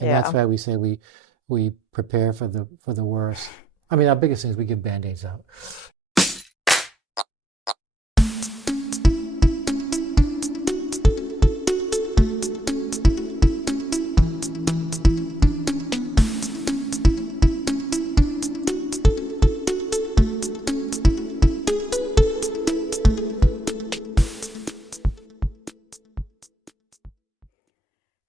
And that's why we say we prepare for the worst. I mean, our biggest thing is we give Band-Aids out.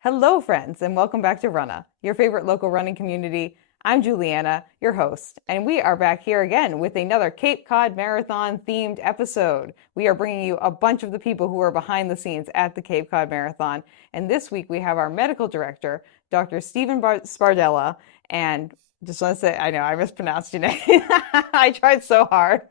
Hello, friends, and welcome back to Runnah, your favorite local running community. I'm Juliana, your host, and we are back here again with another Cape Cod Marathon themed episode. We are bringing you a bunch of the people who are behind the scenes at the Cape Cod Marathon, and this week we have our medical director, Dr. Stephen Sbardella, and just want to say, I know I mispronounced your name. I tried so hard.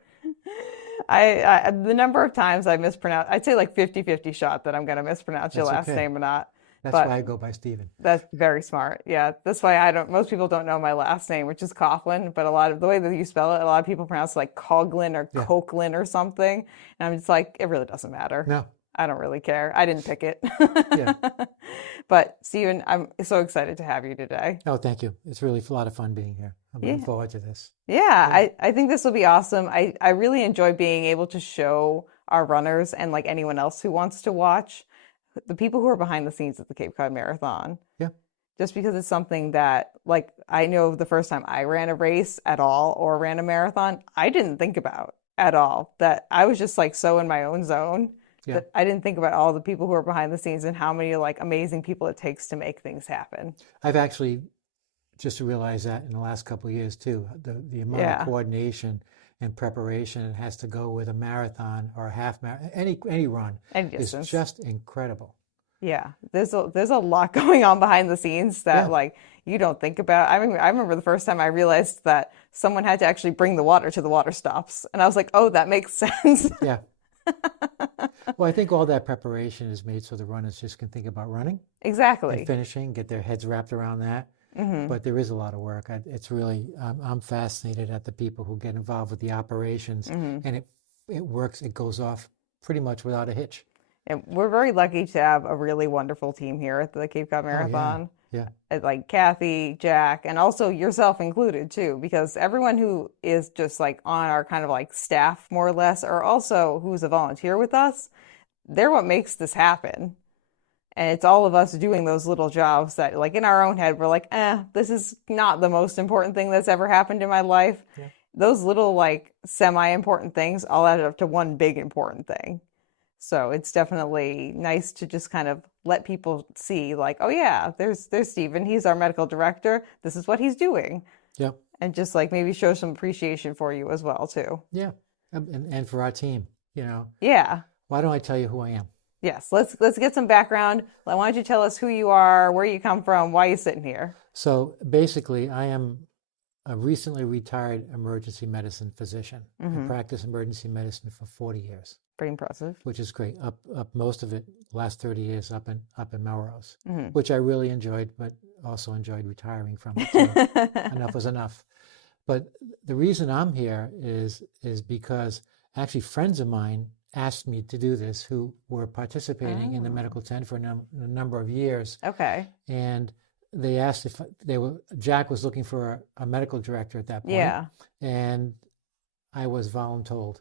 The number of times I mispronounce, I'd say like 50-50 shot that I'm going to mispronounce your last name or not. That's why I go by Stephen. That's very smart. Yeah, that's why most people don't know my last name, which is Coughlin, but the way that you spell it, a lot of people pronounce it like Coughlin or Coughlin or something. And I'm just like, it really doesn't matter. No. I don't really care. I didn't pick it. Yeah. But Stephen, I'm so excited to have you today. Oh, thank you. It's really a lot of fun being here. I'm looking forward to this. Yeah, I think this will be awesome. I really enjoy being able to show our runners and like anyone else who wants to watch the people who are behind the scenes at the Cape Cod Marathon. Yeah. Just because it's something that, like, I know the first time I ran a race at all or ran a marathon, I didn't think about at all. That I was just like so in my own zone that I didn't think about all the people who are behind the scenes and how many like amazing people it takes to make things happen. I've actually just realized that in the last couple of years too, the amount of coordination and preparation it has to go with a marathon or a half marathon, any run is just incredible. Yeah, there's a lot going on behind the scenes that like you don't think about. I remember the first time I realized that someone had to actually bring the water to the water stops, and I was like, oh, that makes sense. Yeah. Well, I think all that preparation is made so the runners just can think about running. Exactly. And finishing, get their heads wrapped around that. Mm-hmm. But there is a lot of work. It's really, I'm fascinated at the people who get involved with the operations, and it works. It goes off pretty much without a hitch. And we're very lucky to have a really wonderful team here at the Cape Cod Marathon. Yeah. Like Kathy, Jack, and also yourself included too, because everyone who is just like on our kind of like staff more or less, or also who's a volunteer with us, they're what makes this happen. And it's all of us doing those little jobs that like in our own head, we're like, this is not the most important thing that's ever happened in my life. Yeah. Those little like semi-important things all added up to one big important thing. So it's definitely nice to just kind of let people see like, oh yeah, there's Stephen. He's our medical director. This is what he's doing. Yeah. And just like maybe show some appreciation for you as well too. Yeah. And for our team, you know. Yeah. Why don't I tell you who I am? Yes, let's get some background. Why don't you tell us who you are, where you come from, why you're sitting here? So basically, I am a recently retired emergency medicine physician. I practiced emergency medicine for 40 years. Pretty impressive. Which is great. Up most of it, last 30 years up in Melrose, which I really enjoyed, but also enjoyed retiring from it. So enough was enough. But the reason I'm here is because actually friends of mine asked me to do this who were participating in the medical tent for a number of years. Okay. And they asked if Jack was looking for a medical director at that point. Yeah. And I was voluntold.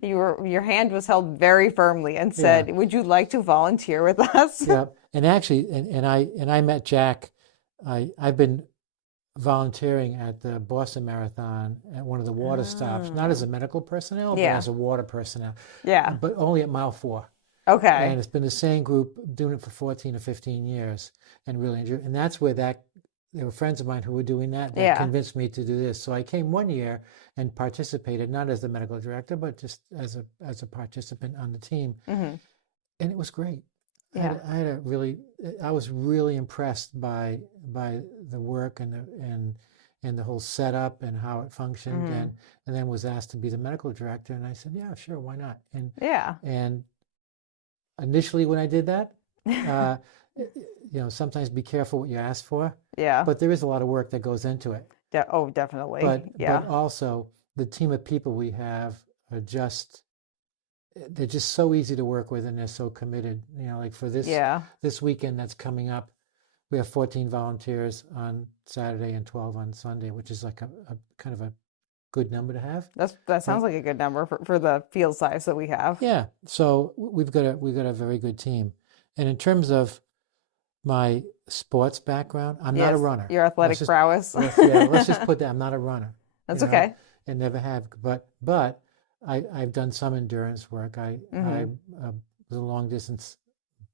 Your hand was held very firmly and said, would you like to volunteer with us? Yeah. And actually, and I met Jack. I've been volunteering at the Boston Marathon at one of the water stops, not as a medical personnel, but as a water personnel. Yeah. But only at mile 4. Okay. And it's been the same group doing it for 14 or 15 years and really enjoy. And that's where there were friends of mine who were doing that convinced me to do this. So I came one year and participated, not as the medical director, but just as a participant on the team. And it was great. Yeah. I was really impressed by the work and the whole setup and how it functioned, and then was asked to be the medical director, and I said, yeah, sure, why not? And initially when I did that, sometimes be careful what you ask for. Yeah. But there is a lot of work that goes into it. Oh, definitely. But also the team of people we have are they're just so easy to work with, and they're so committed. You know, like for this weekend that's coming up, we have 14 volunteers on Saturday and 12 on Sunday, which is like a kind of a good number to have. That sounds like a good number for the field size that we have. Yeah. So we've got a very good team. And in terms of my sports background, I'm not a runner. Your athletic prowess. Let's just put that. I'm not a runner. That's okay. And never have. But I've done some endurance work. I was a long distance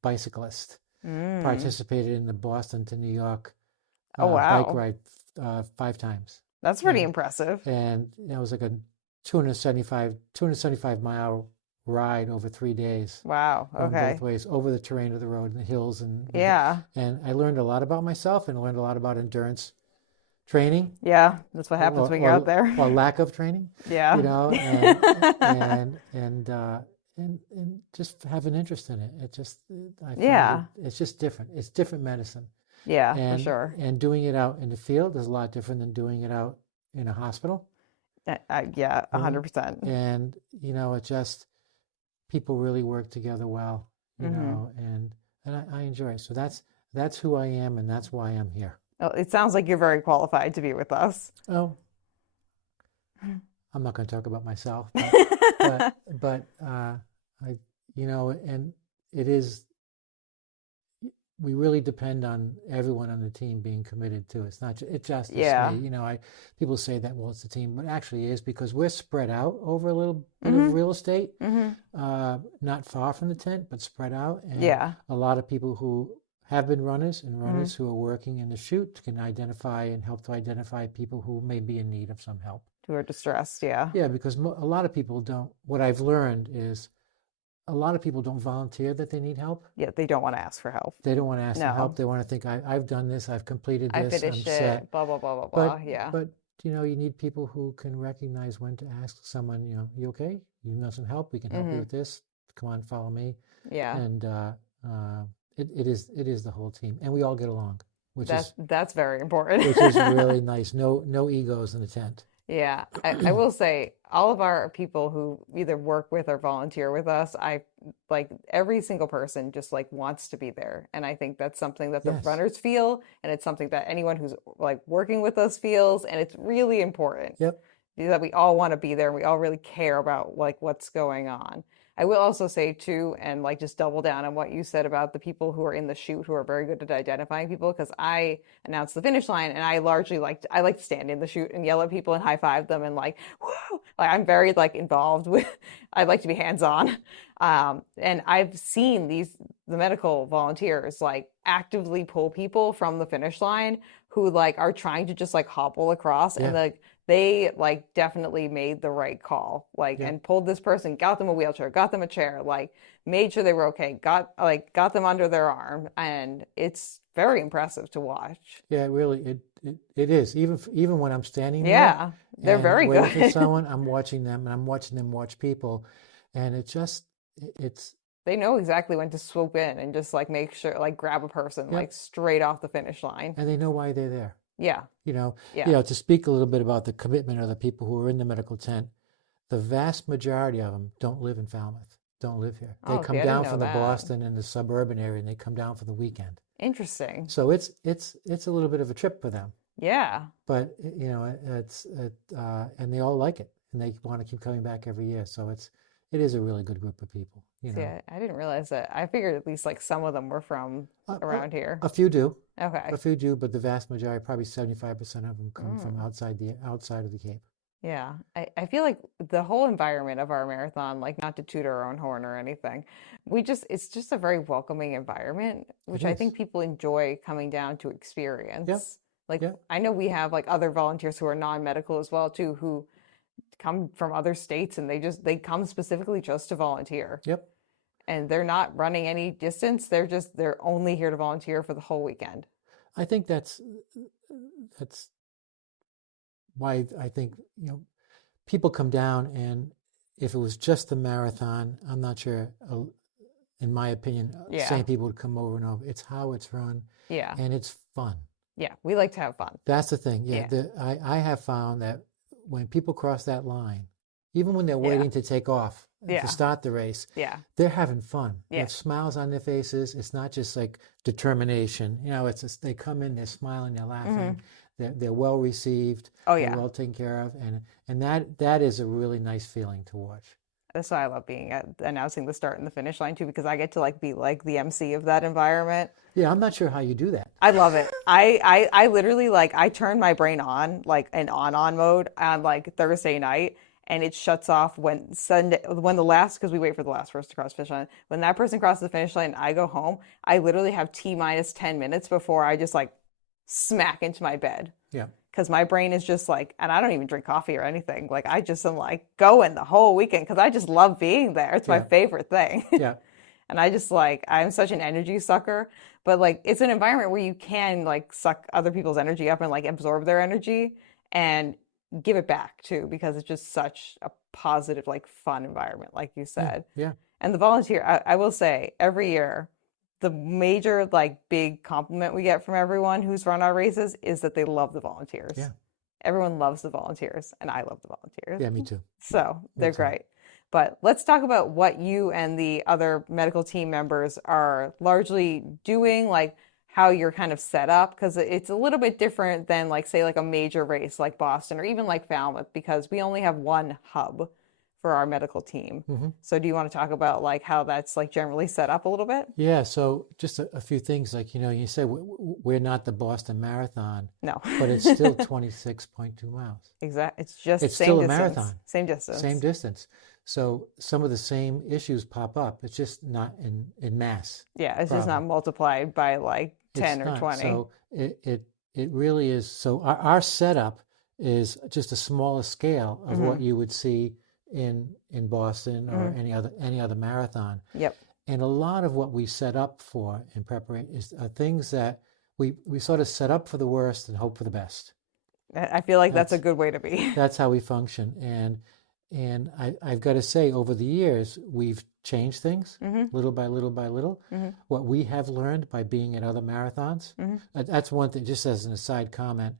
bicyclist. Participated in the Boston to New York bike ride 5 times. That's pretty impressive. And it was like a 275 mile ride over 3 days. Wow. Okay. Both ways, over the terrain of the road and the hills, and I learned a lot about myself and learned a lot about endurance training. Yeah, that's what happens when you're out there. Or lack of training. Yeah. And just have an interest in it. It's just different. It's different medicine. Yeah, for sure. And doing it out in the field is a lot different than doing it out in a hospital. 100%. And it just, people really work together well, and I enjoy it. So that's who I am, and that's why I'm here. Well, it sounds like you're very qualified to be with us. Oh, I'm not going to talk about myself, but and it is. We really depend on everyone on the team being committed to it. It's not. It's just me. People say that, well, it's the team, but actually it is, because we're spread out over a little bit of real estate, not far from the tent, but spread out. And a lot of people who have been runners and runners who are working in the chute can identify and help to identify people who may be in need of some help. Who are distressed, yeah. Yeah, because a lot of people don't. What I've learned is, a lot of people don't volunteer that they need help. Yeah, they don't want to ask for help. They don't want to ask for help. They want to think, I've done this, I've completed this, I finished I'm set. Blah, blah, blah, blah, blah. But you need people who can recognize when to ask someone, you okay? You need some help? We can help you with this. Come on, follow me. Yeah. And it is the whole team. And we all get along, that's very important. which is really nice. No egos in the tent. Yeah, I will say, all of our people who either work with or volunteer with us, I like every single person just like wants to be there. And I think that's something that the runners feel, and it's something that anyone who's like working with us feels, and it's really important. Yep. That we all want to be there and we all really care about like what's going on. I will also say too, and like just double down on what you said about the people who are in the chute who are very good at identifying people, because I announced the finish line and I largely like to stand in the chute and yell at people and high five them and like, whoo! Like I'm very like involved with, I like to be hands on. And I've seen the medical volunteers like actively pull people from the finish line who like are trying to just like hobble across and like, they like definitely made the right call, like, and pulled this person, got them a wheelchair, got them a chair, like made sure they were okay, got them under their arm. And it's very impressive to watch. Yeah, it is. Even when I'm standing there. Yeah, they're very good. For someone, I'm watching them, and I'm watching them watch people. And it's they know exactly when to swoop in and just like make sure, like grab a person like straight off the finish line. And they know why they're there. Yeah. To speak a little bit about the commitment of the people who are in the medical tent, the vast majority of them don't live in Falmouth, don't live here. They come down from the Boston and the suburban area, and they come down for the weekend. Interesting. So it's a little bit of a trip for them. Yeah. But and they all like it, and they want to keep coming back every year. So it is a really good group of people. Yeah, I didn't realize that. I figured at least like some of them were from around here. A few do. Okay. A few do, but the vast majority, probably 75% of them, come from outside of the Cape. Yeah, I feel like the whole environment of our marathon, like not to toot our own horn or anything, it's just a very welcoming environment, which I think people enjoy coming down to experience. Yeah. Like I know we have like other volunteers who are non-medical as well too, who come from other states, and they come specifically just to volunteer. Yep. And they're not running any distance. They're only here to volunteer for the whole weekend. I think that's why I think, people come down, and if it was just the marathon, I'm not sure, in my opinion, same people would come over and over. It's how it's run. Yeah. And it's fun. Yeah. We like to have fun. That's the thing. Yeah. I have found that when people cross that line, even when they're Yeah. waiting to take off Yeah. to start the race, Yeah. they're having fun. They Yeah. have smiles on their faces. It's not just like determination. You know, it's just, they come in, they're smiling, they're laughing, they're well received, Oh, they're yeah. well taken care of, and that is a really nice feeling to watch. That's why I love being announcing the start and the finish line too, because I get to like be like the MC of that environment. Yeah, I'm not sure how you do that. I love it. I literally like I turn my brain on like an on mode on like Thursday night, and it shuts off when the last, because we wait for the last person to cross the finish line. When that person crosses the finish line, I go home. I literally have T minus 10 minutes before I just like smack into my bed. Yeah. Because my brain is just like, and I don't even drink coffee or anything. Like I just am like going the whole weekend because I just love being there. It's my favorite thing. Yeah. And I just like, I'm such an energy sucker, but like it's an environment where you can like suck other people's energy up and like absorb their energy and give it back too, because it's just such a positive, like fun environment, like you said. Yeah. And the volunteer, I will say every year, the major like big compliment we get from everyone who's run our races is that they love the volunteers. Yeah. Everyone loves the volunteers, and I love the volunteers. Yeah, me too. So they're great. But let's talk about what you and the other medical team members are largely doing, like how you're kind of set up, because it's a little bit different than like, say, like a major race like Boston or even like Falmouth, because we only have one hub for our medical team. So do you want to talk about like how that's like generally set up a little bit? Yeah, so just a few things, like, you know, you say we're not the Boston Marathon. No. But it's still 26.2 miles. Exactly. It's just It's same still a distance. marathon. Same distance. Same distance. So some of the same issues pop up. It's just not in mass. Yeah, it's just not multiplied by like 10 or 20. So it really is. So our setup is just a smaller scale of what you would see in Boston or any other marathon. Yep. And a lot of what we set up for in preparation is things that we sort of set up for the worst and hope for the best. I feel like that's a good way to be. That's how we function. And I've got to say, over the years, we've changed things little by little by little. What we have learned by being at other marathons, that's one thing, just as an aside comment.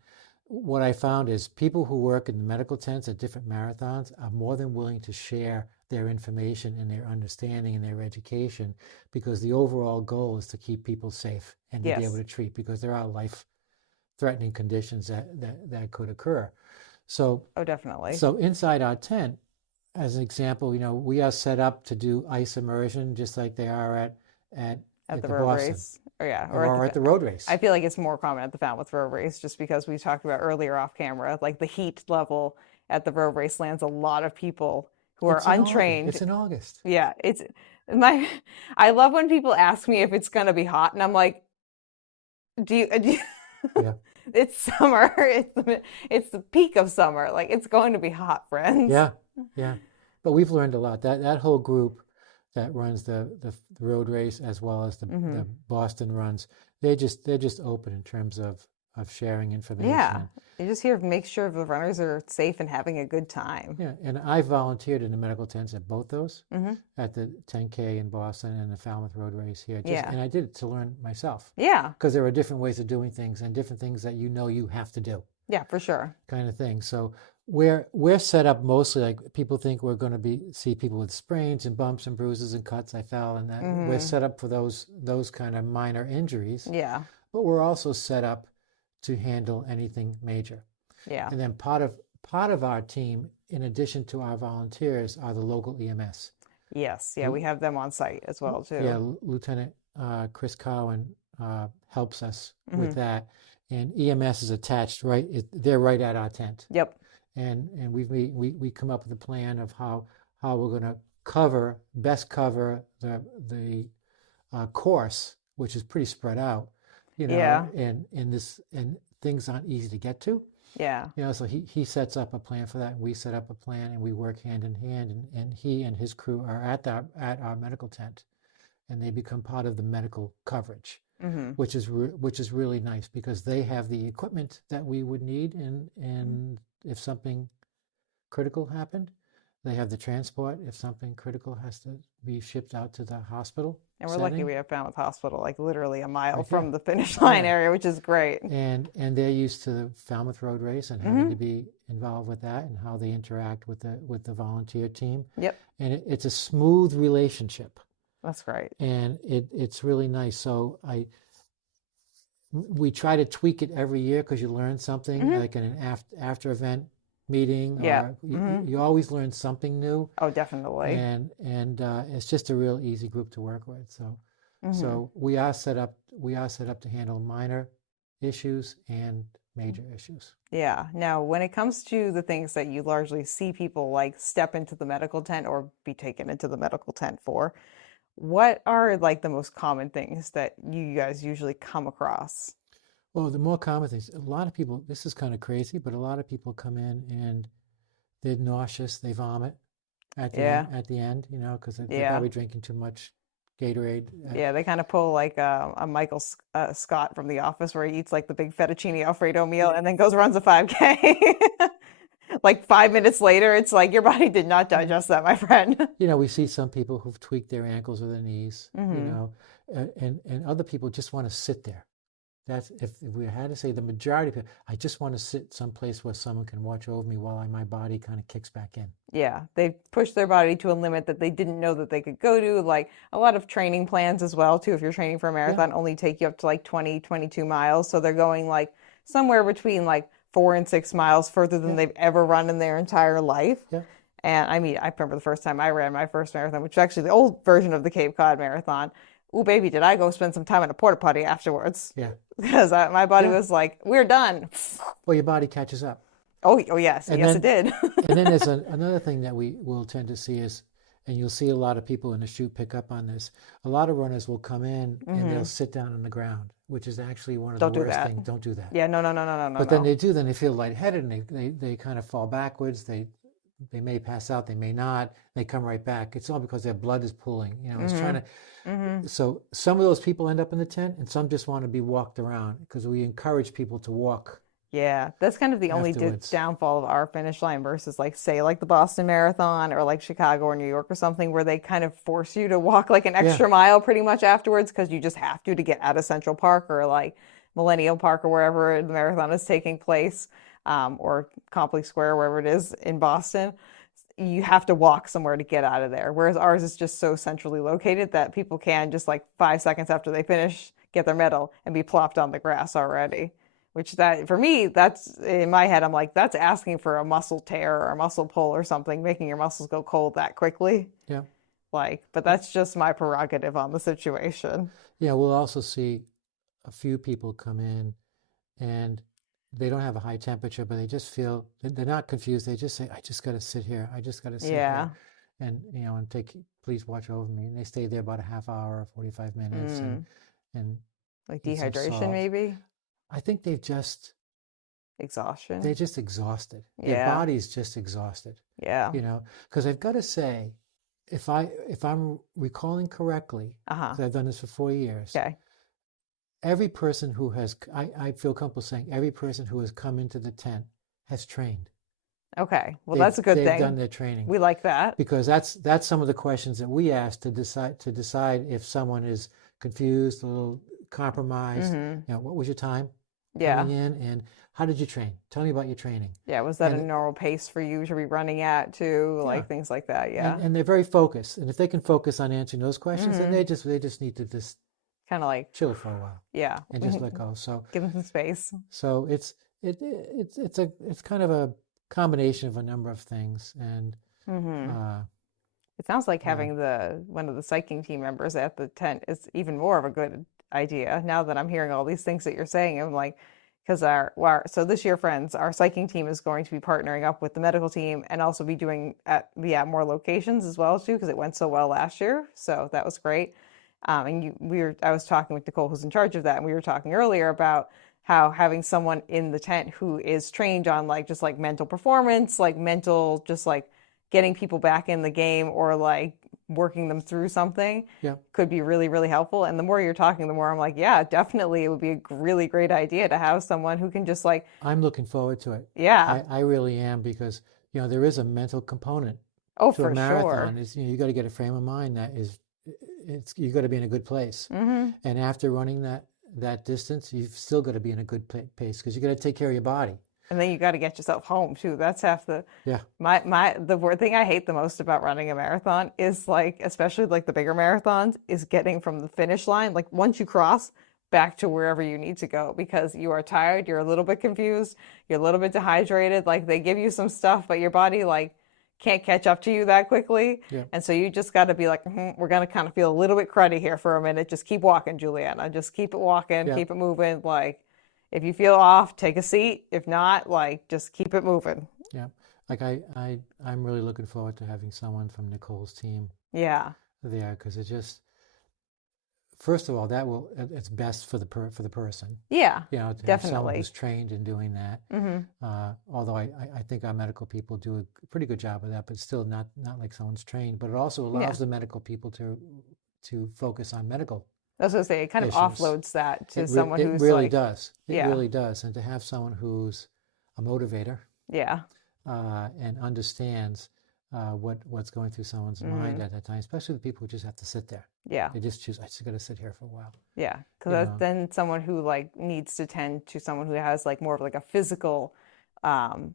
What I found is people who work in the medical tents at different marathons are more than willing to share their information and their understanding and their education, because the overall goal is to keep people safe and to be able to treat, because there are life-threatening conditions that could occur. So, definitely. So inside our tent, as an example, you know, we are set up to do ice immersion just like they are at the the road Boston. race. Or Or at the road race. I feel like it's more common at the Falmouth road race, just because we talked about earlier off camera, like the heat level at the road race lands a lot of people who are untrained. It's in August. Yeah, I love when people ask me if it's going to be hot, and I'm like, do you Yeah. It's summer. It's the peak of summer. Like, it's going to be hot, friends. Yeah, yeah. But we've learned a lot. That whole group that runs the road race as well as the Boston runs, they're just open in terms of sharing information. Yeah, you're just here to make sure the runners are safe and having a good time. Yeah, and I volunteered in the medical tents at both those, at the 10K in Boston and the Falmouth road race here. And I did it to learn myself. Yeah. Because there are different ways of doing things and different things that you have to do. Yeah, for sure. Kind of thing. So we're set up mostly, like, people think we're going to see people with sprains and bumps and bruises and cuts. I fell, and that we're set up for those kind of minor injuries. Yeah. But we're also set up to handle anything major. Yeah. And then part of our team, in addition to our volunteers, are the local EMS. Yes. Yeah, we have them on site as well too. Yeah, Lieutenant Chris Cowan helps us with that, and EMS is attached they're right at our tent. Yep. And we come up with a plan of how we're going to best cover the course, which is pretty spread out, you know, and things aren't easy to get to. Yeah. You know, so he sets up a plan for that, and we set up a plan, and we work hand in hand, and he and his crew are at our medical tent, and they become part of the medical coverage, which is really nice, because they have the equipment that we would need, and if something critical happened, they have the transport if something critical has to be shipped out to the hospital. And we're lucky we have Falmouth Hospital, like literally a mile from the finish line area, which is great. And they're used to the Falmouth road race and having to be involved with that and how they interact with the volunteer team. Yep. And it's a smooth relationship. That's great. And it's really nice. So we try to tweak it every year because you learn something, like in an after event meeting, or you always learn something new. Oh, definitely. And it's just a real easy group to work with. So we are set up to handle minor issues and major issues. Yeah. Now, when it comes to the things that you largely see people like step into the medical tent or be taken into the medical tent for, what are like the most common things that you guys usually come across? Well, the more common things, a lot of people, this is kind of crazy, but a lot of people come in and they're nauseous, they vomit at the end, because they're probably drinking too much Gatorade. Yeah, they kind of pull like a Michael Scott from The Office, where he eats like the big fettuccine Alfredo meal and then runs a 5K. Like 5 minutes later, it's like your body did not digest that, my friend. We see some people who've tweaked their ankles or their knees, and other people just want to sit there. That's if we had to say the majority of people, I just want to sit someplace where someone can watch over me while my body kind of kicks back in. Yeah, they push their body to a limit that they didn't know that they could go to. Like a lot of training plans as well, too. If you're training for a marathon, only take you up to like 20, 22 miles. So they're going like somewhere between like 4 and 6 miles further than they've ever run in their entire life. Yeah. And I mean, I remember the first time I ran my first marathon, which is actually the old version of the Cape Cod Marathon. Ooh, baby, did I go spend some time in a porta potty afterwards? Yeah. Because my body was like, we're done. Well, your body catches up. Oh yes. Yes, it did. And then there's another thing that we will tend to see is, and you'll see a lot of people in the chute pick up on this, a lot of runners will come in and they'll sit down on the ground, which is actually one of the worst things. Don't do that. Yeah, no. But then they feel lightheaded and they kind of fall backwards. They may pass out, they may not, they come right back. It's all because their blood is pooling. It's trying to. So some of those people end up in the tent and some just want to be walked around because we encourage people to walk. Yeah, that's kind of the only downfall of our finish line versus like the Boston Marathon or like Chicago or New York or something, where they kind of force you to walk like an extra mile pretty much afterwards because you just have to get out of Central Park or like Millennium Park or wherever the marathon is taking place, or Copley Square, wherever it is in Boston. You have to walk somewhere to get out of there. Whereas ours is just so centrally located that people can just like 5 seconds after they finish, get their medal and be plopped on the grass already. Which that, for me, that's in my head, I'm like, that's asking for a muscle tear or a muscle pull or something, making your muscles go cold that quickly. Yeah. But that's just my prerogative on the situation. Yeah, we'll also see a few people come in and they don't have a high temperature, but they just feel, they're not confused. They just say, I just got to sit here. I just got to sit here. And, and please watch over me. And they stay there about a half hour or 45 minutes. And like dehydration, maybe? I think exhaustion. They're just exhausted. Their body's just exhausted. Yeah. Because I've got to say, if I'm recalling correctly, because I've done this for 4 years. Okay. Every person who has, I feel comfortable saying, every person who has come into the tent has trained. Okay. Well, that's a good thing. They've done their training. We like that. Because that's some of the questions that we ask to decide if someone is confused, a little compromised. What was your time coming in, and how did you train? Tell me about your training. Yeah, was that a normal pace for you to be running at too? Like things like that. Yeah. And they're very focused, and if they can focus on answering those questions, then they just need to just kind of like chill for a while. Yeah. And just let go. So give them some space. So it's kind of a combination of a number of things, and it sounds like having one of the cycling team members at the tent is even more of a good idea. Now that I'm hearing all these things that you're saying, I'm like, because so this year, friends, our cycling team is going to be partnering up with the medical team and also be doing at more locations as well too, because it went so well last year. So that was great. And I was talking with Nicole, who's in charge of that, and we were talking earlier about how having someone in the tent who is trained on just mental performance, mental, just getting people back in the game or working them through something could be really, really helpful. And the more you're talking, the more I'm like, yeah, definitely it would be a really great idea to have someone who can just I'm looking forward to it. Yeah. I really am, because, there is a mental component to a marathon. Sure. You got to get a frame of mind that you got to be in a good place. And after running that distance, you've still got to be in a good pace, because you got to take care of your body. And then you got to get yourself home too. That's half the Yeah. the word thing I hate the most about running a marathon is like, especially like the bigger marathons, is getting from the finish line, like once you cross, back to wherever you need to go, because you are tired, you're a little bit confused, you're a little bit dehydrated, like they give you some stuff, but your body like can't catch up to you that quickly. Yeah. And so you just got to be like, we're going to kind of feel a little bit cruddy here for a minute. Just keep walking, Juliana. Just keep it walking, Yeah. keep it moving. Like, if you feel off, take a seat. If not, like, just keep it moving. Yeah. Like I'm really looking forward to having someone from Nicole's team Yeah. there, because it just, first of all, it's best for the person. Yeah, You know, to have someone definitely. who's trained in doing that. Although I think our medical people do a pretty good job of that, but still not like someone's trained. But it also Yeah. allows the medical people to focus on medical I was going to say, it kind of issues. offloads that to someone It who's really like, does. It yeah, really does. And to have someone who's a motivator yeah, and understands what's going through someone's mind at that time, especially the people who just have to sit there. yeah, They just choose, I just got to sit here for a while. yeah. You Because know, then someone who like needs to tend to someone who has like more of like a physical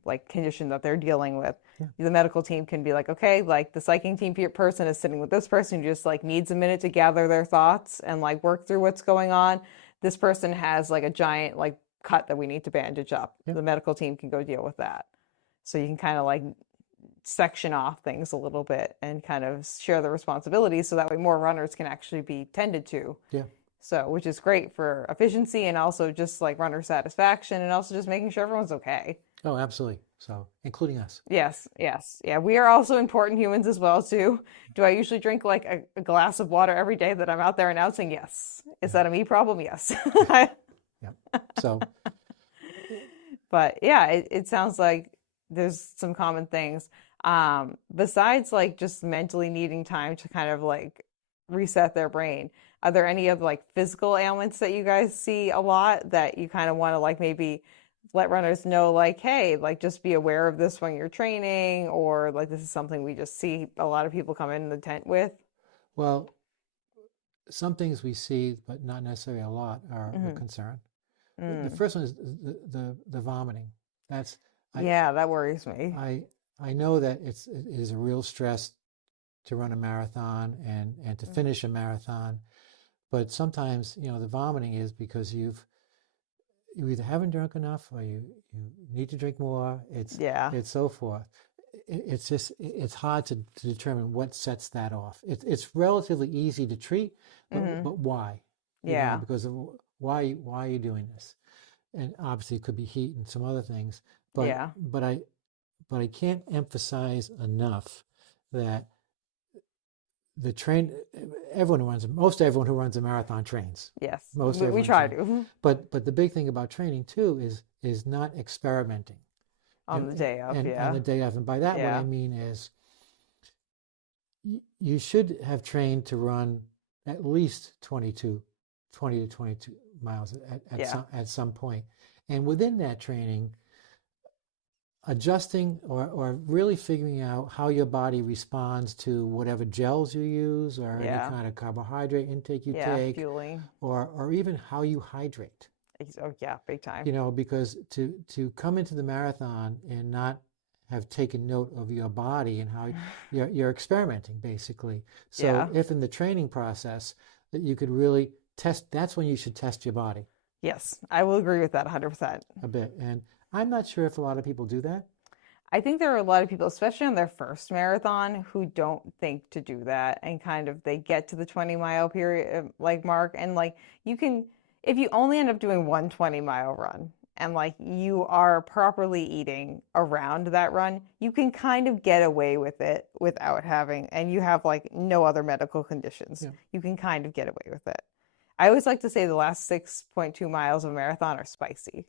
like condition that they're dealing with. Yeah. The medical team can be like, okay, like the psyching team person is sitting with this person who just like needs a minute to gather their thoughts and like work through what's going on. This person has like a giant like cut that we need to bandage up. Yeah. The medical team can go deal with that. So you can kind of like section off things a little bit and kind of share the responsibilities so that way more runners can actually be tended to. Yeah. So, which is great for efficiency and also just like runner satisfaction and also just making sure everyone's okay. Oh, absolutely. So, including us. Yes, yes. Yeah, we are also important humans as well too. Do I usually drink like a glass of water every day that I'm out there announcing? Yes. Is that a me problem? Yes. Yeah. So, but yeah, it sounds like there's some common things. Besides like just mentally needing time to kind of like reset their brain, are there any of like physical ailments that you guys see a lot that you kind of want to like maybe let runners know, like, hey, like just be aware of this when you're training, or like this is something we just see a lot of people come in the tent with? well, some things we see, but not necessarily a lot, are a concern. The first one is the vomiting. That's Yeah, that worries me. I know that it is a real stress to run a marathon and to finish a marathon, but sometimes, you know, the vomiting is because you either haven't drunk enough or you need to drink more. It's so forth. It's just it's hard to determine what sets that off. It's relatively easy to treat, but why? You know, because of why are you doing this? And obviously it could be heat and some other things. But I can't emphasize enough that most everyone who runs a marathon trains. Yes, Most we everyone try trains. to But the big thing about training too is not experimenting on the day of, and on the day of. And by that, what I mean is you should have trained to run at least 20 to 22 miles at some point. And within that training, adjusting or really figuring out how your body responds to whatever gels you use or any kind of carbohydrate intake you take, fueling, or even how you hydrate. Oh yeah, big time. You know, because to come into the marathon and not have taken note of your body and how you're experimenting basically. So if in the training process that you could really test, that's when you should test your body. Yes, I will agree with that 100%. A bit. And I'm not sure if a lot of people do that. I think there are a lot of people, especially on their first marathon, who don't think to do that, and kind of they get to the 20-mile period like mark, and like you can, if you only end up doing one 20-mile run and like you are properly eating around that run, you can kind of get away with it without having, and you have like no other medical conditions. You can kind of get away with it. I always like to say the last 6.2 miles of a marathon are spicy. It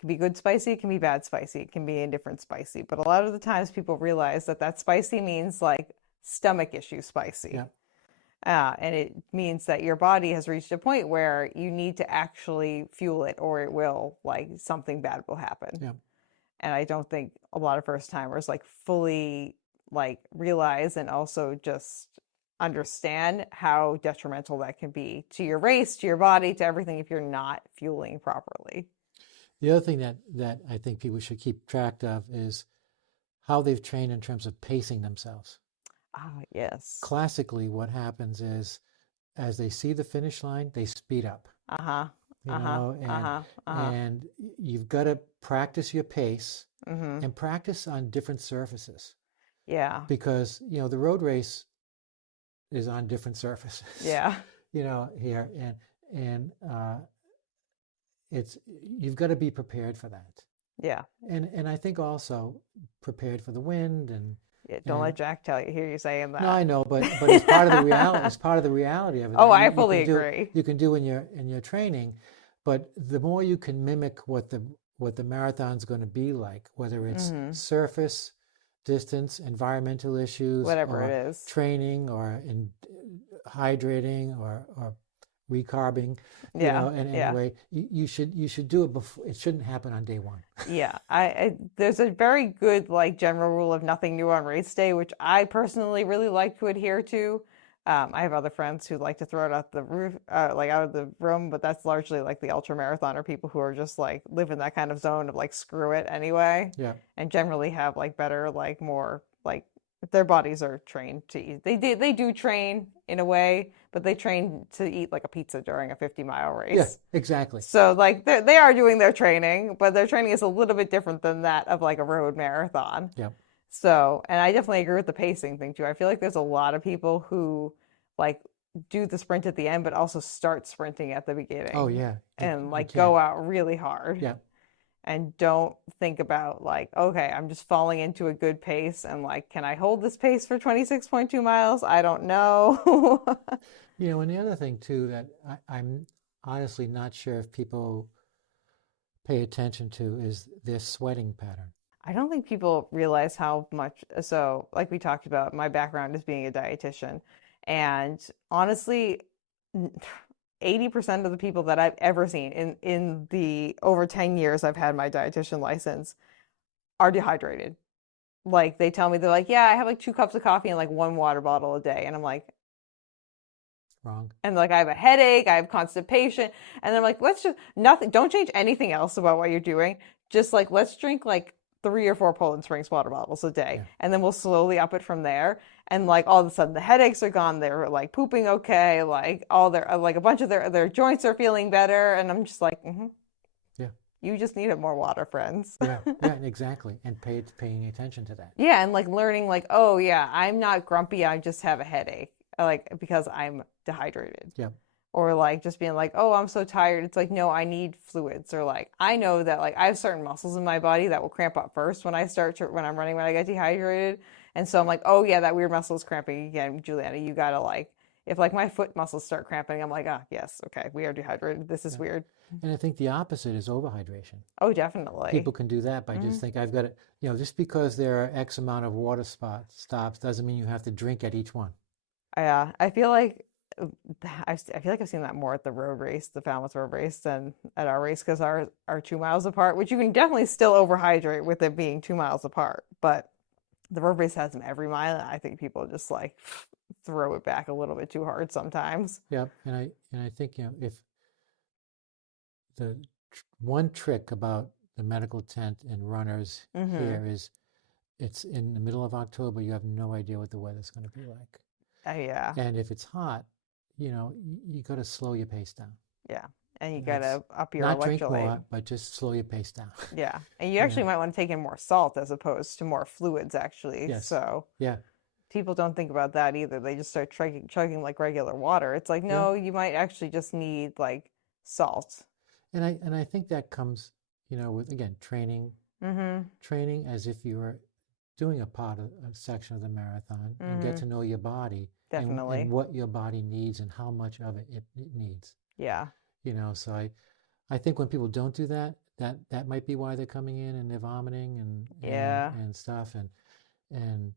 can be good spicy, it can be bad spicy, it can be indifferent spicy. But a lot of the times people realize that spicy means like stomach issue spicy. And it means that your body has reached a point where you need to actually fuel it, or it will, like, something bad will happen. And I don't think a lot of first timers like fully like realize and also just understand how detrimental that can be to your race, to your body, to everything if you're not fueling properly. The other thing that I think people should keep track of is how they've trained in terms of pacing themselves. Ah, yes. Classically, what happens is as they see the finish line, they speed up. Uh-huh. You Uh-huh. know, Uh-huh. Uh-huh. and you've got to practice your pace Mm-hmm. and practice on different surfaces Yeah. because the road race is on different surfaces. Yeah. Here and it's you've got to be prepared for that. Yeah. And I think also prepared for the wind Yeah, don't let Jack hear you saying no, I that. know, but it's part of the reality. It's part of the reality of it. Oh, That I you fully can do agree. you can do in your training, but the more you can mimic what the marathon's going to be like, whether it's Mm-hmm. surface, distance, environmental issues, Whatever or it is. training, or in hydrating, or recarbing, Yeah. in any Yeah. way, you should do it before. It shouldn't happen on day one. Yeah, there's a very good like general rule of nothing new on race day, which I personally really like to adhere to. I have other friends who like to throw it out the roof, like out of the room, but that's largely like the ultra marathoner people who are just like live in that kind of zone of like screw it anyway, Yeah. and generally have like better, like more like their bodies are trained to eat. They do train in a way, but they train to eat like a pizza during a 50-mile Yeah, race. exactly. So like they are doing their training, but their training is a little bit different than that of like a road marathon. Yeah. So, and I definitely agree with the pacing thing too. I feel like there's a lot of people who like do the sprint at the end, but also start sprinting at the beginning. Oh yeah. And You like can't. go out really hard. Yeah. And don't think about like, okay, I'm just falling into a good pace and like, can I hold this pace for 26.2 miles? I don't know. And the other thing too that I'm honestly not sure if people pay attention to is their sweating pattern. I don't think people realize how much. So, like we talked about, my background is being a dietitian. And honestly, 80% of the people that I've ever seen in the over 10 years I've had my dietitian license are dehydrated. Like they tell me, they're like, yeah, I have like 2 cups of coffee and like 1 water bottle a day. And I'm like, Wrong. and like I have a headache, I have constipation. And I'm like, let's just nothing, don't change anything else about what you're doing. Just like, let's drink like 3 or 4 Poland Springs water bottles a day. Yeah. And then we'll slowly up it from there. And like all of a sudden the headaches are gone. They're like pooping okay. Like all their, like a bunch of their joints are feeling better. And I'm just like, Yeah. you just needed more water, friends. Yeah. Yeah. Exactly. And paying attention to that. Yeah. And like learning like, oh yeah, I'm not grumpy. I just have a headache. Like, because I'm dehydrated. Yeah. Or like just being like, oh, I'm so tired. It's like, no, I need fluids. Or like, I know that like I have certain muscles in my body that will cramp up first when when I'm running, when I get dehydrated. And so I'm like, oh yeah, that weird muscle is cramping again, Juliana. You gotta like, if like my foot muscles start cramping, I'm like, ah, yes, okay, we are dehydrated. This is weird. And I think the opposite is overhydration. Oh, definitely. People can do that by just think I've got it. Just because there are X amount of water stops doesn't mean you have to drink at each one. I feel like I feel like I've seen that more at the road race, the Falmouth road race, than at our race because our 2 miles apart, which you can definitely still overhydrate with it being 2 miles apart. But the road race has them every mile. And I think people just like throw it back a little bit too hard sometimes. Yeah, and I think if the one trick about the medical tent and runners here is it's in the middle of October. You have no idea what the weather's going to be like. Yeah. And if it's hot, you got to slow your pace down. Yeah. And you got to up your not electrolyte. drink more, but just slow your pace down. Yeah. And you actually might want to take in more salt as opposed to more fluids, actually. Yes. So yeah, people don't think about that either. They just start chugging like regular water. It's like, no, you might actually just need like salt. And I think that comes, with again training as if you were doing a section of the marathon and get to know your body. Definitely. And what your body needs and how much of it needs. Yeah. So I think when people don't do that might be why they're coming in and they're vomiting and stuff and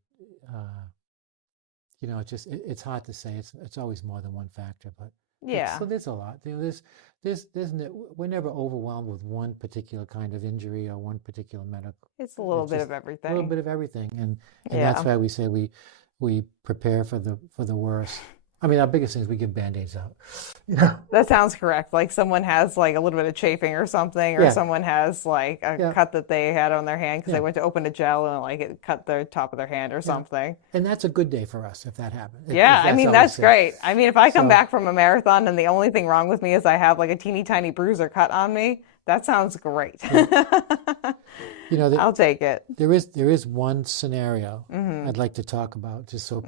it's hard to say. It's always more than one factor, but yeah. So there's a lot. We're never overwhelmed with one particular kind of injury or one particular medical. It's a little bit of everything. A little bit of everything, and that's why we say we prepare for the worst. I mean, our biggest thing is we give Band-Aids out. Yeah. That sounds correct. Like someone has like a little bit of chafing or something, or Yeah. someone has like a Yeah. cut that they had on their hand because they Yeah. went to open a gel and like it cut the top of their hand or Yeah. something. And that's a good day for us if that happens. Yeah, If I that's mean, always that's great. I mean, if I come So, back from a marathon and the only thing wrong with me is I have like a teeny tiny bruise or cut on me, that sounds great. I'll take it. there is one scenario I'd like to talk about just so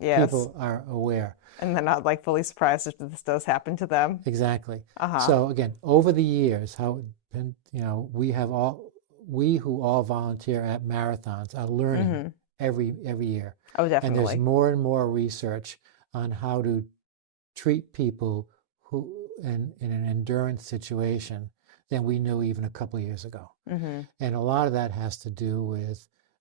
Yes. people are aware. And they're not like fully surprised if this does happen to them. Exactly. Uh-huh. So again, over the years, we who all volunteer at marathons are learning every year. Oh, And there's definitely. more and more research on how to treat people who in an endurance situation than we knew even a couple of years ago. And a lot of that has to do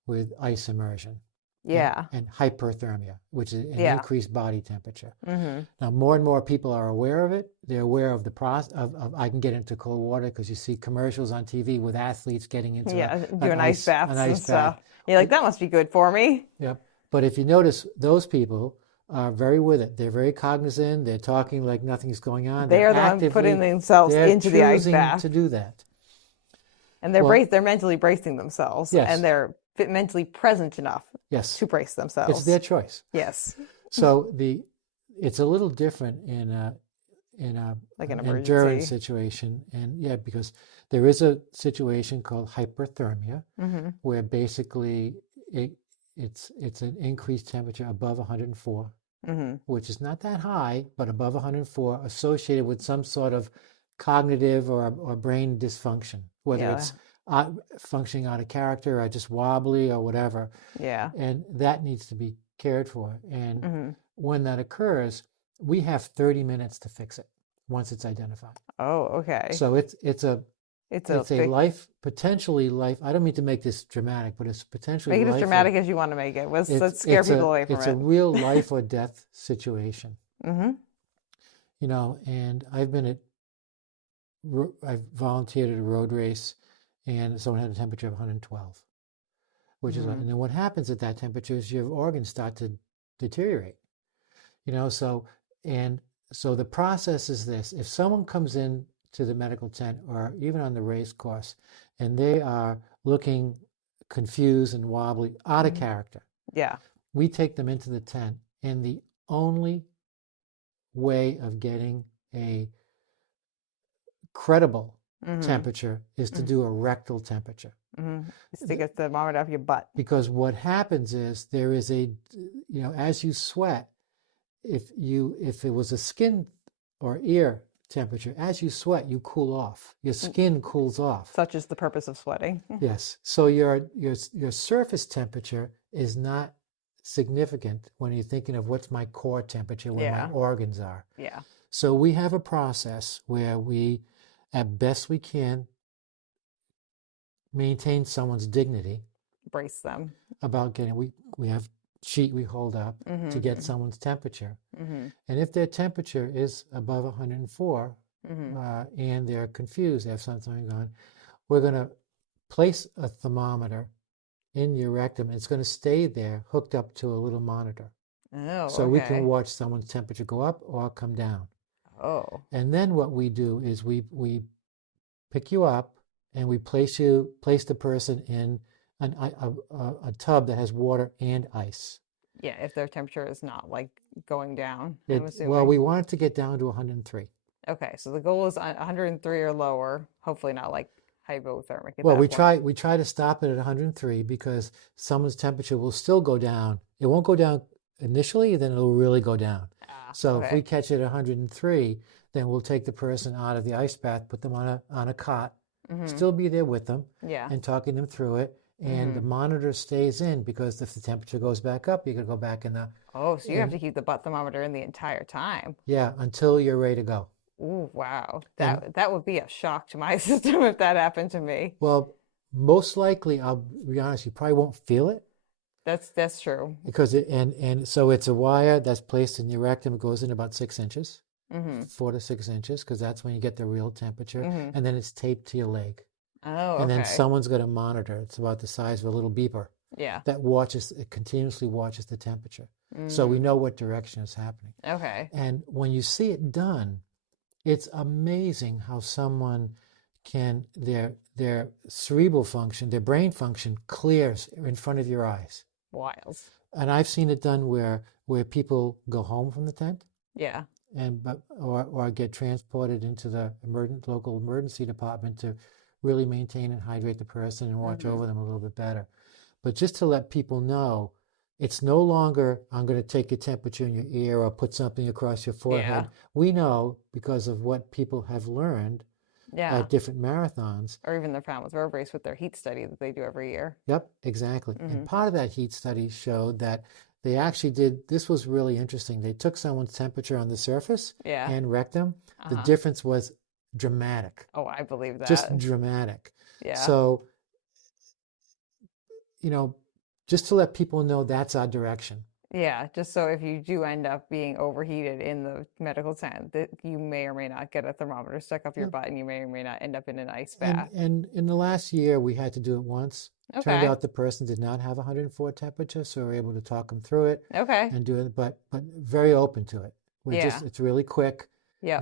with ice immersion. Yeah. And hyperthermia, which is an Yeah. increased body temperature. Now, more and more people are aware of it. They're aware of the process of I can get into cold water because you see commercials on TV with athletes getting into Doing ice baths an and ice stuff. bath. You're like, that must be good for me. Yep. But if you notice, those people are very with it. They're very cognizant. They're talking like nothing's going on. They are the ones putting themselves into the ice bath. To do that. And they're mentally bracing themselves. Yes. And they're mentally present enough Yes. to brace themselves. It's their choice. Yes. So it's a little different in Like an endurance emergency. situation, and because there is a situation called hyperthermia, where basically it's an increased temperature above 104, which is not that high, but above 104, associated with some sort of cognitive or brain dysfunction, whether it's functioning out of character or just wobbly or whatever. Yeah. And that needs to be cared for. And when that occurs, we have 30 minutes to fix it once it's identified. Oh, okay. So it's a potentially life. I don't mean to make this dramatic, but it's potentially make it as dramatic as you want to make it. Let's scare people away from it. It's a real life or death situation. And I've volunteered at a road race, and someone had a temperature of 112, which is, and then what happens at that temperature is your organs start to deteriorate. So the process is this: if someone comes in to the medical tent or even on the race course, and they are looking confused and wobbly, out of character, we take them into the tent, and the only way of getting a credible temperature is to do a rectal temperature. Just to get the thermometer off your butt. Because what happens is there is as you sweat, if it was a skin or ear temperature, as you sweat, you cool off. Your skin cools off. Such is the purpose of sweating. Yes. So your surface temperature is not significant when you're thinking of what's my core temperature, where my organs are. Yeah. So we have a process where we, at best we can, maintain someone's dignity. Brace them. About getting, we have sheet we hold up to get someone's temperature. And if their temperature is above 104 and they're confused, they have something going on, we're going to place a thermometer in your rectum. It's going to stay there hooked up to a little monitor. Oh, so we can watch someone's temperature go up or come down. Oh. And then what we do is we pick you up and we place the person in a tub that has water and ice. Yeah, if their temperature is not like going down. Well, we want it to get down to 103. Okay, so the goal is 103 or lower. Hopefully not like hypothermic. Well, we try to stop it at 103 because someone's temperature will still go down. It won't go down initially, then it'll really go down. So if we catch it at 103, then we'll take the person out of the ice bath, put them on a cot, still be there with them, and talking them through it. And the monitor stays in because if the temperature goes back up, you could go back in the... Oh, so you have to keep the butt thermometer in the entire time. Yeah, until you're ready to go. Ooh, wow. That would be a shock to my system if that happened to me. Well, most likely, I'll be honest, you probably won't feel it. That's true. Because and so it's a wire that's placed in your rectum. It goes in about 6 inches, 4 to 6 inches, because that's when you get the real temperature. And then it's taped to your leg. Oh, okay. And then someone's got a monitor. It's about the size of a little beeper. Yeah. That continuously watches the temperature. So we know what direction is happening. Okay. And when you see it done, it's amazing how someone can, their cerebral function, their brain function clears in front of your eyes. Wild. And I've seen it done where people go home from the tent. Yeah. Or get transported into the local emergency department to really maintain and hydrate the person and watch over them a little bit better. But just to let people know, it's no longer, I'm going to take your temperature in your ear or put something across your forehead. Yeah. We know, because of what people have learned at different marathons. Or even the Falmouth Road Race with their heat study that they do every year. Yep, exactly. And part of that heat study showed that they actually this was really interesting. They took someone's temperature on the surface and rectum. The difference was dramatic. Oh, I believe that. Just dramatic. Yeah. So, just to let people know that's our direction. Yeah, just so if you do end up being overheated in the medical tent, that you may or may not get a thermometer stuck up your butt, and you may or may not end up in an ice bath. And in the last year, we had to do it once. Okay. Turned out the person did not have 104 temperature, so we were able to talk them through it. Okay. And do it, but very open to it. It's really quick. Yeah.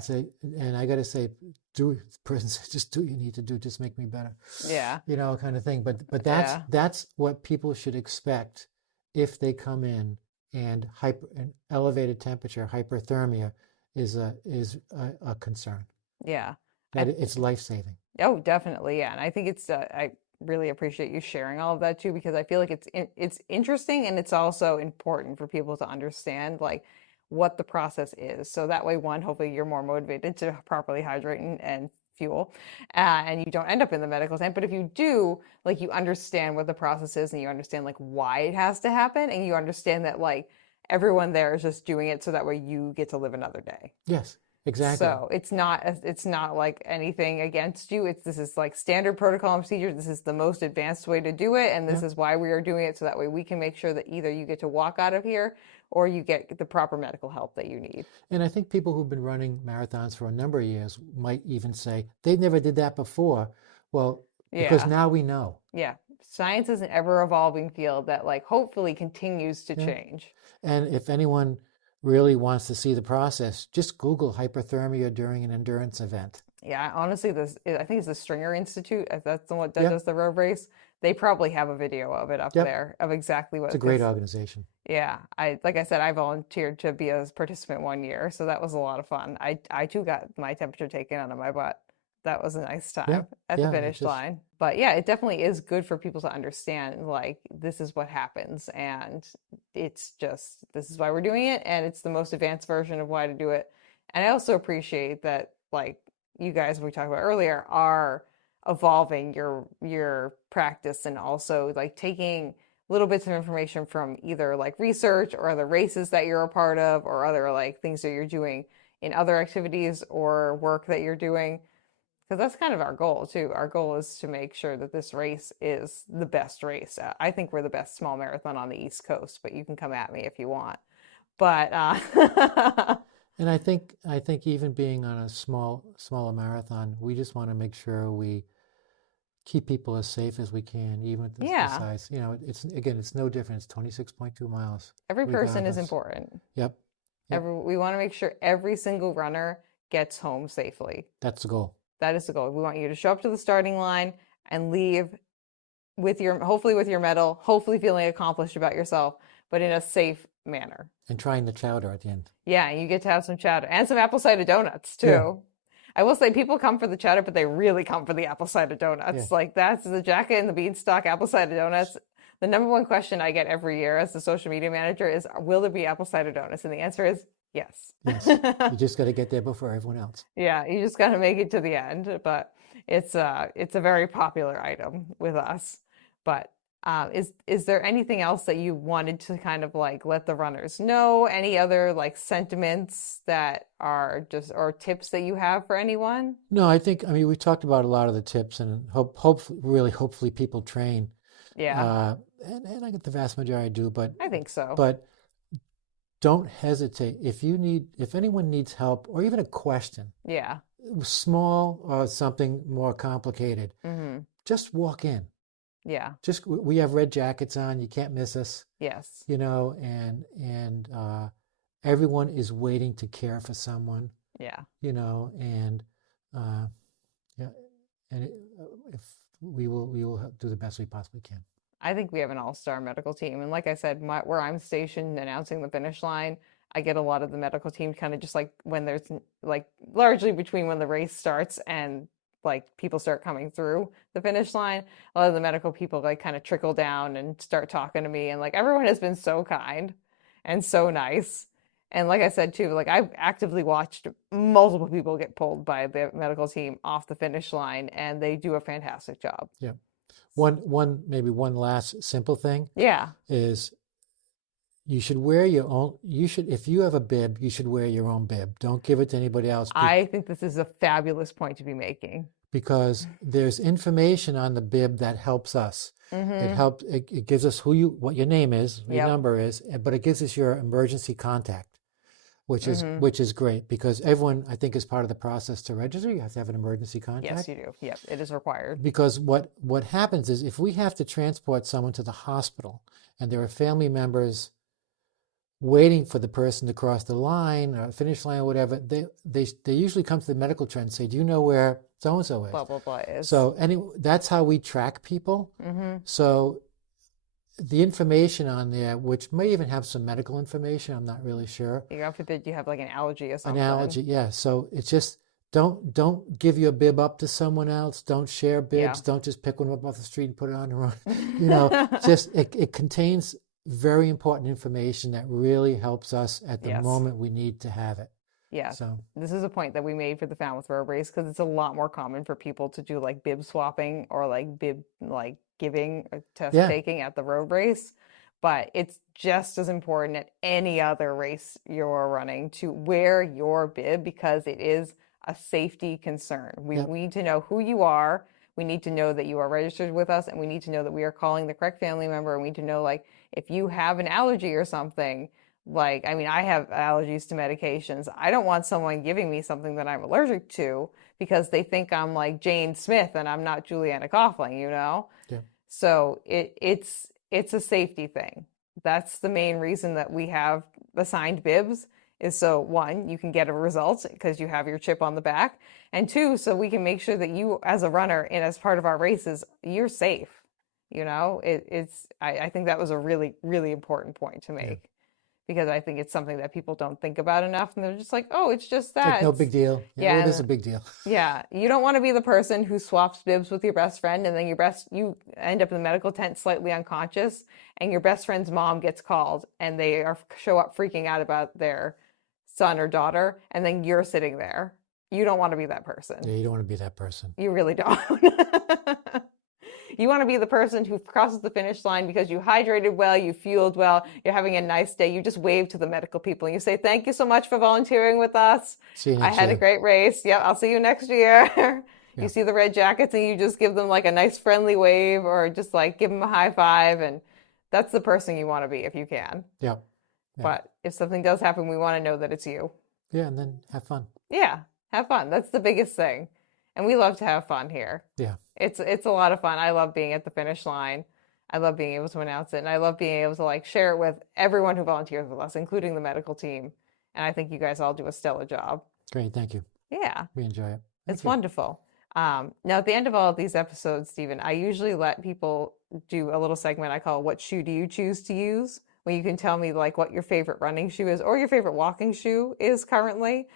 And I got to say, the person said, just do what you need to do, just make me better. Yeah. Kind of thing. But that's what people should expect if they come in, and an elevated temperature, hyperthermia, is a concern. Yeah. That it's life-saving. Oh, definitely. Yeah. And I think I really appreciate you sharing all of that too, because I feel like it's interesting, and it's also important for people to understand like what the process is. So that way, one, hopefully you're more motivated to properly hydrate and fuel, and you don't end up in the medical tent. But if you do, like, you understand what the process is, and you understand like why it has to happen, and you understand that like everyone there is just doing it so that way you get to live another day. Yes, exactly. So it's not like anything against you. This is like standard protocol and procedure. This is the most advanced way to do it, and this is why we are doing it, so that way we can make sure that either you get to walk out of here or you get the proper medical help that you need. And I think people who've been running marathons for a number of years might even say they never did that before. Well, because now we know. Yeah. Science is an ever-evolving field that like hopefully continues to change. And if anyone really wants to see the process, just Google hyperthermia during an endurance event. Yeah, honestly, I think it's the Stringer Institute. If that's the one that does the road race. They probably have a video of it up there of exactly what. It's a great organization. Yeah, like I said, I volunteered to be a participant one year, so that was a lot of fun. I too got my temperature taken out of my butt. That was a nice time at the finish line. But yeah, it definitely is good for people to understand, like, this is what happens, and this is why we're doing it, and it's the most advanced version of why to do it. And I also appreciate that, like, you guys, we talked about earlier, are evolving your practice, and also like taking little bits of information from either like research or other races that you're a part of, or other like things that you're doing in other activities or work that you're doing. Because that's kind of our goal too. Our goal is to make sure that this race is the best race. I think we're the best small marathon on the East Coast, but you can come at me if you want. But and I think even being on a smaller marathon, we just want to make sure we keep people as safe as we can, even with the size. It's no different. It's 26.2 miles. Every person is important. Yep. We want to make sure every single runner gets home safely. That's the goal. That is the goal. We want you to show up to the starting line and leave hopefully with your medal, hopefully feeling accomplished about yourself, but in a safe manner. And trying the chowder at the end. Yeah, you get to have some chowder and some apple cider donuts too. Yeah. I will say people come for the chowder, but they really come for the apple cider donuts. Yeah. Like, that's the Jack and the Beanstalk apple cider donuts. The number one question I get every year as the social media manager is, will there be apple cider donuts? And the answer is yes. Yes. You just got to get there before everyone else. Yeah, you just got to make it to the end. But it's a very popular item with us. But is there anything else that you wanted to kind of like let the runners know? Any other like sentiments that are or tips that you have for anyone? No, I mean, we talked about a lot of the tips, and hopefully people train. Yeah. And I get the vast majority do, but I think so. But don't hesitate. If anyone needs help or even a question. Yeah. Small or something more complicated, just walk in. Yeah. Just we have red jackets on. You can't miss us. Yes. And everyone is waiting to care for someone. Yeah. And yeah, and if we will do the best we possibly can. I think we have an all-star medical team. And like I said, where I'm stationed announcing the finish line, I get a lot of the medical team kind of just like when there's like largely between when the race starts and like people start coming through the finish line, a lot of the medical people like kind of trickle down and start talking to me. And like everyone has been so kind and so nice. And like I said too, like I've actively watched multiple people get pulled by the medical team off the finish line, and they do a fantastic job. Yeah. Maybe one last simple thing. Yeah. Is you should wear your own. If you have a bib, you should wear your own bib. Don't give it to anybody else. I think this is a fabulous point to be making. Because there's information on the bib that helps us. It gives us what your name is, what your number is, but it gives us your emergency contact, which is great because everyone, I think, is part of the process to register. You have to have an emergency contact. Yes, you do. Yep, it is required. Because what happens is if we have to transport someone to the hospital and there are family members waiting for the person to cross the line or finish line or whatever, they usually come to the medical trend and say, do you know where so-and-so is? Blah, blah, blah is. So that's how we track people. So the information on there, which may even have some medical information, I'm not really sure. God forbid you have like an allergy or something. An allergy, yeah. So it's just don't give your bib up to someone else. Don't share bibs. Don't just pick one up off the street and put it on your own. Just it contains very important information that really helps us at the moment we need to have it. Yeah. So this is a point that we made for the Falmouth Road Race because it's a lot more common for people to do like bib swapping or like bib like giving or test taking at the road race. But it's just as important at any other race you're running to wear your bib because it is a safety concern. We need to know who you are. We need to know that you are registered with us, and we need to know that we are calling the correct family member. And we need to know, like, if you have an allergy or something, like, I mean, I have allergies to medications. I don't want someone giving me something that I'm allergic to because they think I'm like Jane Smith and I'm not Juliana Coughlin, Yeah. So it's a safety thing. That's the main reason that we have assigned bibs is so one, you can get a result because you have your chip on the back, and two, so we can make sure that you as a runner and as part of our races, you're safe. I think that was a really, really important point to make because I think it's something that people don't think about enough, and they're just like, oh, it's just that. Like, no big deal. Yeah, well, it is a big deal. Yeah, you don't want to be the person who swaps bibs with your best friend, and then you end up in the medical tent slightly unconscious, and your best friend's mom gets called, and they show up freaking out about their son or daughter, and then you're sitting there. You don't want to be that person. Yeah, you don't want to be that person. You really don't. You want to be the person who crosses the finish line because you hydrated well, you fueled well, you're having a nice day. You just wave to the medical people and you say, thank you so much for volunteering with us. See you next year. A great race. Yep, I'll see you next year. Yeah. You see the red jackets and you just give them like a nice friendly wave or just like give them a high five. And that's the person you want to be if you can. Yeah. But if something does happen, we want to know that it's you. Yeah, and then have fun. Yeah, have fun. That's the biggest thing. And we love to have fun here. Yeah. It's a lot of fun. I love being at the finish line. I love being able to announce it. And I love being able to like share it with everyone who volunteers with us, including the medical team. And I think you guys all do a stellar job. Great. Thank you. Yeah. We enjoy it. It's wonderful. Now, at the end of all of these episodes, Stephen, I usually let people do a little segment I call What Shoe Do You Choose to Use? Where you can tell me like what your favorite running shoe is or your favorite walking shoe is currently.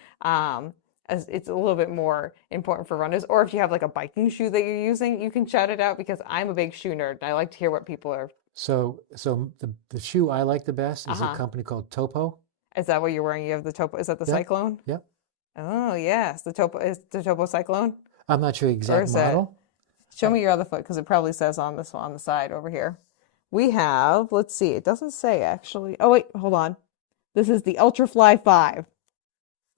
As it's a little bit more important for runners. Or if you have like a biking shoe that you're using, you can shout it out because I'm a big shoe nerd and I like to hear what people are. So the shoe I like the best is a company called Topo. Is that what you're wearing? You have the Topo. Is that the Cyclone? Yep. Oh yes, the Topo is the Topo Cyclone. I'm not sure exact model. Show me your other foot because it probably says on this one on the side over here. We have. Let's see. It doesn't say actually. Oh wait, hold on. This is the Ultrafly 5.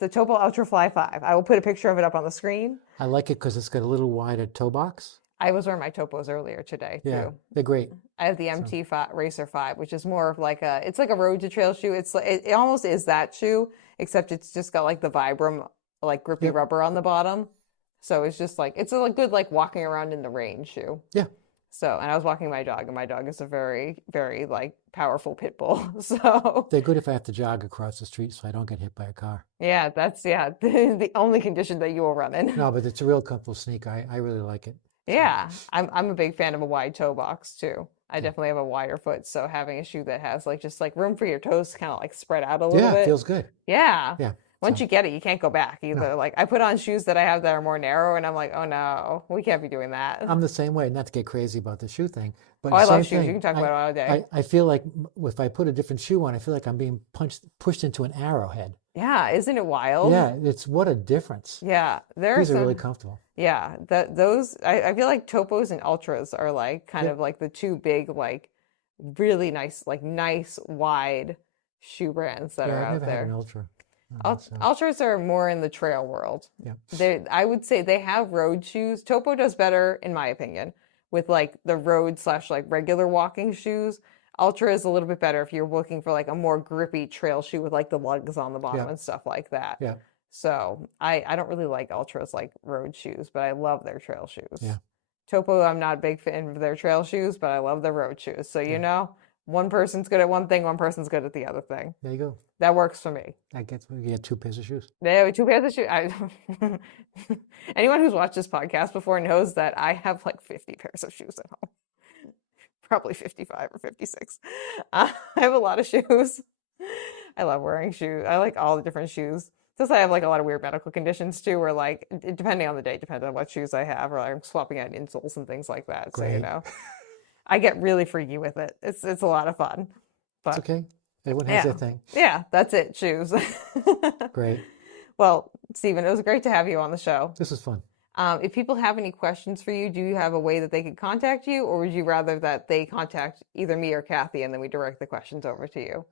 The Topo Ultrafly 5. I will put a picture of it up on the screen. I like it because it's got a little wider toe box. I was wearing my Topos earlier today, too. Yeah, they're great. I have the MT Racer 5, which is more of like it's like a road to trail shoe. It almost is that shoe, except it's just got like the Vibram, like grippy rubber on the bottom. So it's just like, it's a good like walking around in the rain shoe. Yeah. So, and I was walking my dog, and my dog is a very, very like powerful pit bull. So They're good if I have to jog across the street so I don't get hit by a car. yeah, that's the only condition that you will run in. No, but it's a real comfortable sneaker. I really like it. Yeah, I'm a big fan of a wide toe box too. I definitely have a wider foot, so having a shoe that has like just like room for your toes to kind of like spread out a little Yeah, bit. it feels good. Yeah. Yeah. Once So, you get it, you can't go back either. no, Like I put on shoes that I have that are more narrow, and I'm like, oh no, we can't be doing that. I'm the same way. Not to get crazy about the shoe thing, but Oh, I love same shoes. You thing. can talk about it all day. I feel like if I put a different shoe on, I feel like I'm being pushed into an arrowhead. Yeah, isn't it wild? Yeah, it's what a difference. Yeah, there are These are really some. comfortable. Yeah, those I feel like Topos and Ultras are like kind Yep. of like the two big like really nice like nice wide shoe brands that Yeah, are I've out never had an there. Ultra. So, Ultras are more in the trail world. yeah. I would say they have road shoes. Topo does better, in my opinion, with like the road / like regular walking shoes. Ultra is a little bit better if you're looking for like a more grippy trail shoe with like the lugs on the bottom Yeah. and stuff like that. Yeah. So I don't really like Ultras like road shoes, but I love their trail shoes. Yeah. Topo, I'm not a big fan of their trail shoes, but I love their road shoes. So you Yeah. know, one person's good at one thing, one person's good at the other thing. There you go. That works for me. I get you get two pairs of shoes. There are two pairs of shoes. Anyone who's watched this podcast before knows that I have like 50 pairs of shoes at home. Probably 55 or 56. I have a lot of shoes. I love wearing shoes. I like all the different shoes. Just I have like a lot of weird medical conditions too, where like depending on the day, depending on what shoes I have, or like, I'm swapping out insoles and things like that. So you Great. know, I get really freaky with it. It's a lot of fun. It's But okay. Everyone has yeah, their thing. yeah, that's it. Shoes. Great. Well, Stephen, it was great to have you on the show. This was fun. If people have any questions for you, do you have a way that they could contact you, or would you rather that they contact either me or Kathy and then we direct the questions over to you?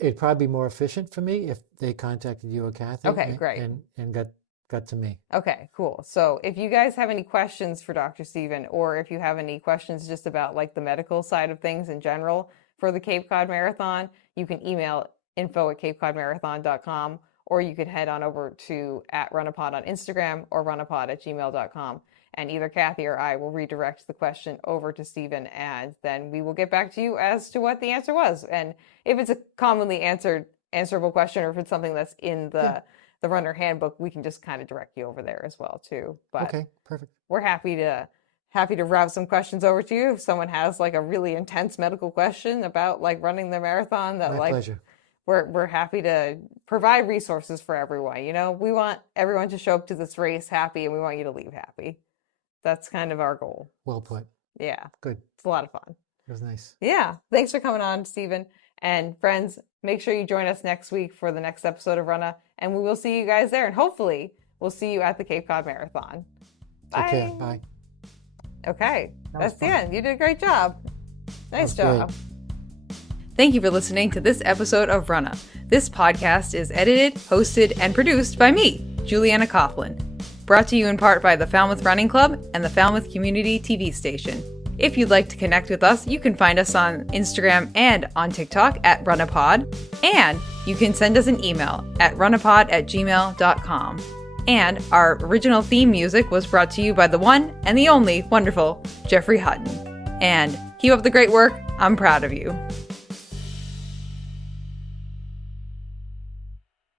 It'd probably be more efficient for me if they contacted you or Kathy. Okay, great. And got to me. Okay, cool. So if you guys have any questions for Dr. Stephen, or if you have any questions just about like the medical side of things in general for the Cape Cod Marathon, you can email info@capecodmarathon.com, or you could head on over to @runnapod on Instagram or runnapod@gmail.com. And either Kathy or I will redirect the question over to Stephen, and then we will get back to you as to what the answer was. And if it's a commonly answerable question, or if it's something that's in the runner handbook, we can just kind of direct you over there as well too. But Okay, perfect. we're happy to route some questions over to you if someone has like a really intense medical question about like running the marathon. That My like pleasure. we're happy to provide resources for everyone. You know, we want everyone to show up to this race happy, and we want you to leave happy. That's kind of our goal. Well put. Yeah, Good. it's a lot of fun. It was nice. Yeah, thanks for coming on, Stephen. And friends, make sure you join us next week for the next episode of Runnah, and we will see you guys there. And hopefully, we'll see you at the Cape Cod Marathon. Bye. Take care. Bye. Okay, That was that's the fun. end. You did a great job. Nice was job. great. Thank you for listening to this episode of Runnah. This podcast is edited, hosted, and produced by me, Juliana Coughlin. Brought to you in part by the Falmouth Running Club and the Falmouth Community TV station. If you'd like to connect with us, you can find us on Instagram and on TikTok @runnapod, and you can send us an email at runnapod@gmail.com. And our original theme music was brought to you by the one and the only wonderful Jeffrey Hutton. And keep up the great work. I'm proud of you.